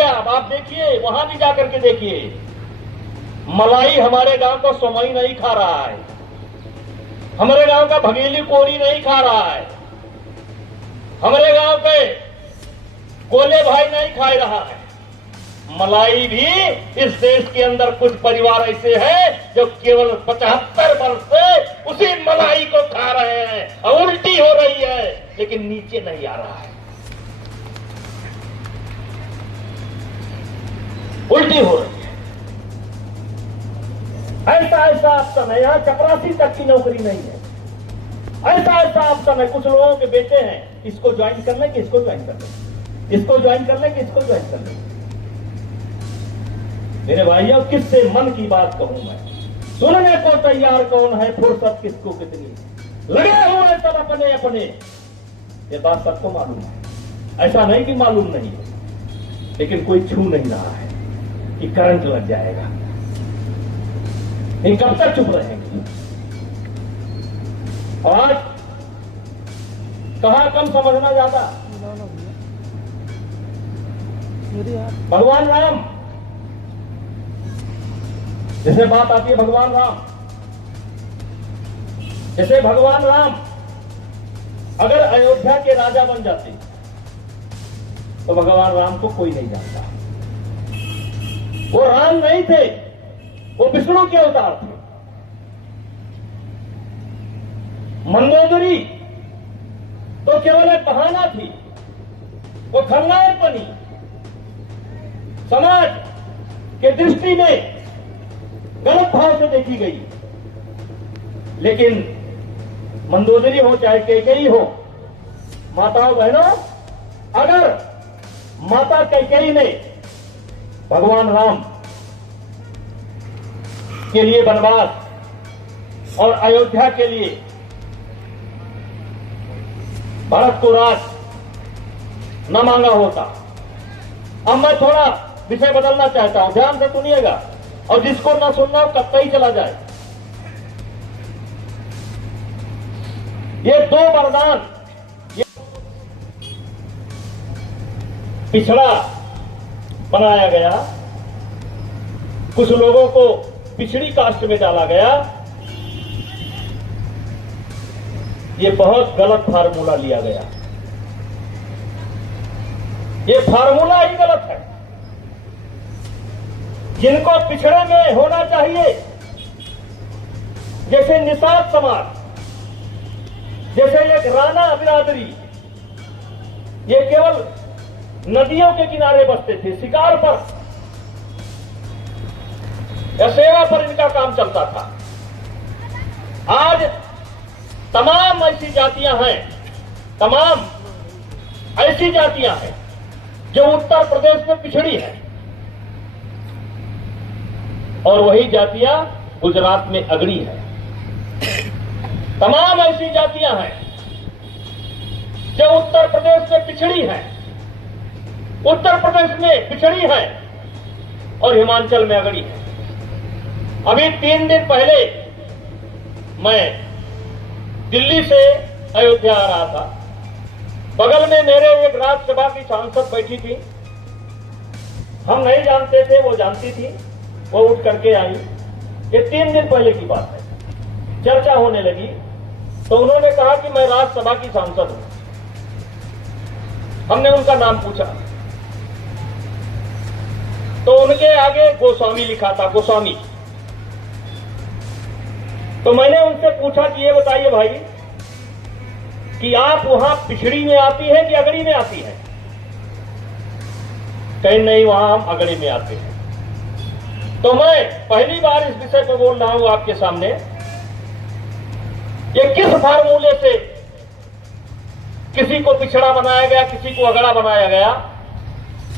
लिया। अब आप देखिए, वहां भी जाकर के देखिए, मलाई हमारे गांव का सोमई नहीं खा रहा है, हमारे गांव का भगेली कोड़ी नहीं खा रहा है, हमारे गांव पे गोले भाई नहीं खा रहा है। मलाई भी इस देश के अंदर कुछ परिवार ऐसे हैं जो केवल 75 वर्ष से उसी मलाई को खा रहे हैं और उल्टी हो रही है, लेकिन नीचे नहीं आ रहा है, उल्टी हो रही है। ऐसा ऐसा ऑप्शन है, यहां चपरासी तक की नौकरी नहीं है। ऐसा ऐसा ऑप्शन है, कुछ लोगों के बेटे हैं, इसको ज्वाइन कर ले कि इसको ज्वाइन कर ले, इसको ज्वाइन कर ले कि इसको ज्वाइन कर ले। मेरे भाइयों, किससे मन की बात कहूं मैं, सुनने को तैयार कौन है, फुर्सत किसको कितनी, लगे हुए सब अपने अपने। ये बात सबको मालूम है, ऐसा नहीं कि मालूम नहीं है, लेकिन कोई छू नहीं रहा है कि करंट लग जाएगा। इन कब तक चुप रहेंगे? और आज कहा कम समझना ज्यादा। भगवान राम, जैसे बात आती है भगवान राम, जैसे भगवान राम अगर अयोध्या के राजा बन जाते तो भगवान राम को कोई नहीं जानता। वो राम नहीं थे, वो विष्णु के अवतार थे। मंदोदरी तो केवल एक बहाना थी, वो खलनायक बनी। समाज के दृष्टि में गलत भाव से देखी गई, लेकिन मंदोदरी हो चाहे कैकेयी हो, माताओं बहनों, अगर माता कैकेयी ने भगवान राम के लिए वनवास और अयोध्या के लिए भारत को राज न मांगा होता। अब मैं थोड़ा विषय बदलना चाहता हूं, ध्यान से सुनिएगा, और जिसको ना सुनना हो कब ही चला जाए। ये दो वरदान, ये पिछड़ा बनाया गया, कुछ लोगों को पिछड़ी कास्ट में डाला गया, ये बहुत गलत फार्मूला लिया गया। ये फार्मूला ही गलत है। जिनको पिछड़े में होना चाहिए, जैसे निषाद समाज, जैसे एक राणा बिरादरी, ये केवल नदियों के किनारे बसते थे, शिकार पर या सेवा पर इनका काम चलता था। आज तमाम ऐसी जातियां हैं, तमाम ऐसी जातियां हैं जो उत्तर प्रदेश में पिछड़ी हैं, और वही जातियां गुजरात में अगड़ी है। तमाम ऐसी जातियां हैं जो उत्तर प्रदेश में पिछड़ी हैं, उत्तर प्रदेश में पिछड़ी है और हिमाचल में अगड़ी है। अभी 3 दिन पहले मैं दिल्ली से अयोध्या आ रहा था, बगल में मेरे एक राज्यसभा की सांसद बैठी थी, हम नहीं जानते थे, वो जानती थी, वो उठ करके आई। ये 3 दिन पहले की बात है। चर्चा होने लगी तो उन्होंने कहा कि मैं राज्यसभा की सांसद हूं। हमने उनका नाम पूछा तो उनके आगे गोस्वामी लिखा था, गोस्वामी। तो मैंने उनसे पूछा कि ये बताइए भाई कि आप वहां पिछड़ी में आती है कि अगड़ी में आती है? कहीं नहीं, वहां हम अगड़ी में आते हैं। तो मैं पहली बार इस विषय पर बोल रहा हूं आपके सामने। ये किस फार्मूले से किसी को पिछड़ा बनाया गया, किसी को अगड़ा बनाया गया?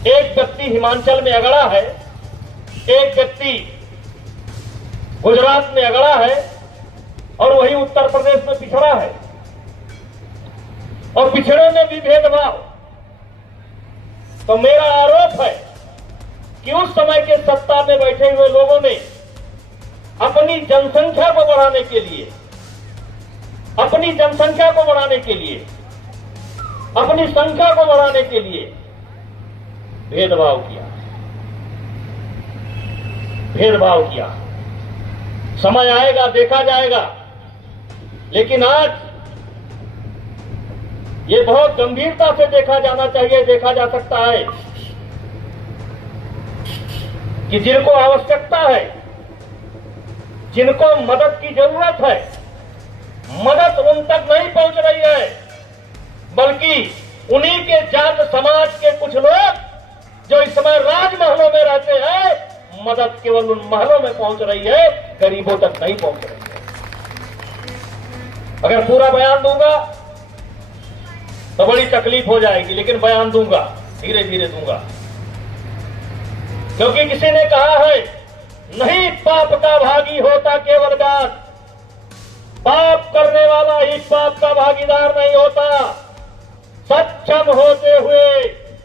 एक व्यक्ति हिमाचल में अगड़ा है, एक व्यक्ति गुजरात में अगड़ा है, और वही उत्तर प्रदेश में पिछड़ा है। और पिछड़े में भी भेदभाव। तो मेरा आरोप है कि उस समय के सत्ता में बैठे हुए लोगों ने अपनी जनसंख्या को बढ़ाने के लिए, अपनी जनसंख्या को बढ़ाने के लिए, अपनी संख्या को बढ़ाने के लिए भेदभाव किया। भेदभाव किया। समय आएगा, देखा जाएगा। लेकिन आज ये बहुत गंभीरता से देखा जाना चाहिए, देखा जा सकता है कि जिनको आवश्यकता है, जिनको मदद की जरूरत है, मदद उन तक नहीं पहुंच रही है, बल्कि उन्हीं के जात समाज के कुछ लोग जो इस समय राजमहलों में रहते हैं, मदद केवल उन महलों में पहुंच रही है, गरीबों तक नहीं पहुंच रही है। अगर पूरा बयान दूंगा तो बड़ी तकलीफ हो जाएगी, लेकिन बयान दूंगा, धीरे धीरे दूंगा। क्योंकि किसी ने कहा है, नहीं पाप का भागी होता केवल दास, पाप करने वाला ही पाप का भागीदार नहीं होता। सक्षम होते हुए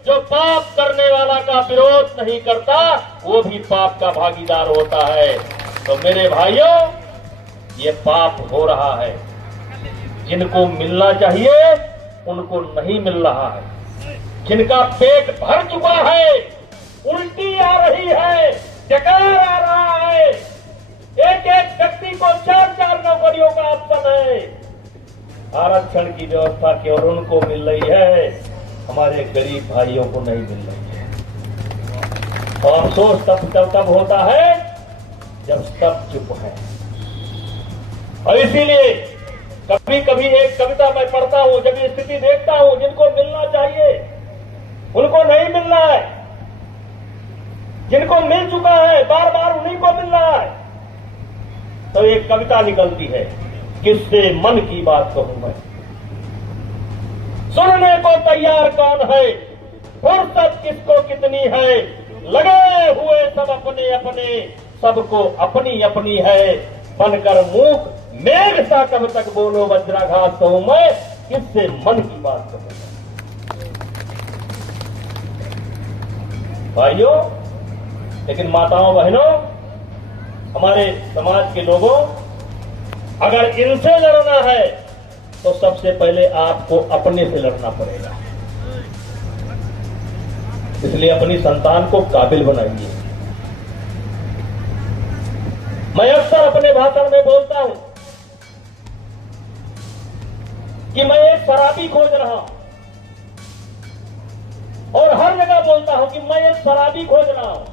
जो पाप करने वाला का विरोध नहीं करता, वो भी पाप का भागीदार होता है। तो मेरे भाइयों, ये पाप हो रहा है। जिनको मिलना चाहिए उनको नहीं मिल रहा है। जिनका पेट भर चुका है, उल्टी आ रही है, डकार आ रहा है, एक एक व्यक्ति को 4-4 नौकरियों का ऑप्शन है, आरक्षण की व्यवस्था केवल उनको मिल रही है, हमारे गरीब भाइयों को नहीं मिल रही है। और अफसोस तब होता है जब सब चुप है। और इसीलिए कभी कभी एक कविता मैं पढ़ता हूं, जब ये स्थिति देखता हूं, जिनको मिलना चाहिए उनको नहीं मिल रहा है, जिनको मिल चुका है बार बार उन्हीं को मिल रहा है, तो एक कविता निकलती है, किससे मन की बात कहूं मैं, सुनने को तैयार कौन है, फुर्सत किसको कितनी है, लगे हुए सब अपने अपने, सबको अपनी अपनी है, बनकर मूक मेघ सा कब तक बोलो वज्राघात कहूं मैं, किससे मन की बात कहूं। भाइयों, लेकिन माताओं बहनों, हमारे समाज के लोगों, अगर इनसे लड़ना है तो सबसे पहले आपको अपने से लड़ना पड़ेगा। इसलिए अपनी संतान को काबिल बनाइए। मैं अक्सर अपने भाषण में बोलता हूं कि मैं एक शराबी खोज रहा हूं, और हर जगह बोलता हूं कि मैं एक शराबी खोज रहा हूं,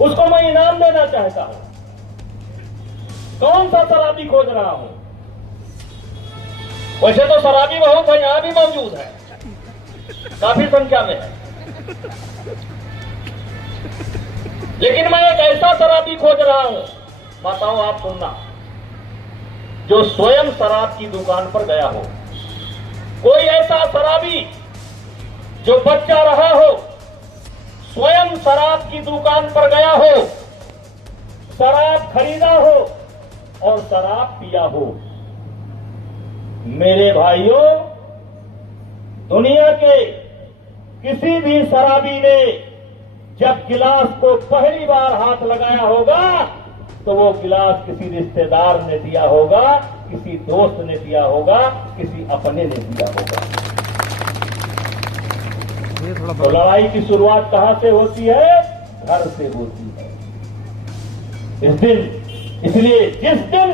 उसको मैं इनाम देना चाहता हूं। कौन सा शराबी खोज रहा हूं? वैसे तो शराबी बहुत है, यहां भी मौजूद है, काफी संख्या में है, लेकिन मैं एक ऐसा शराबी खोज रहा हूं, माताओं आप सुनना, जो स्वयं शराब की दुकान पर गया हो। कोई ऐसा शराबी जो बच्चा रहा हो, स्वयं शराब की दुकान पर गया हो, शराब खरीदा हो और शराब पिया हो। मेरे भाइयों, दुनिया के किसी भी शराबी ने जब गिलास को पहली बार हाथ लगाया होगा तो वो गिलास किसी रिश्तेदार ने दिया होगा, किसी दोस्त ने दिया होगा, किसी अपने ने दिया होगा। तो लड़ाई की शुरुआत कहां से होती है? घर से होती है। इसलिए जिस दिन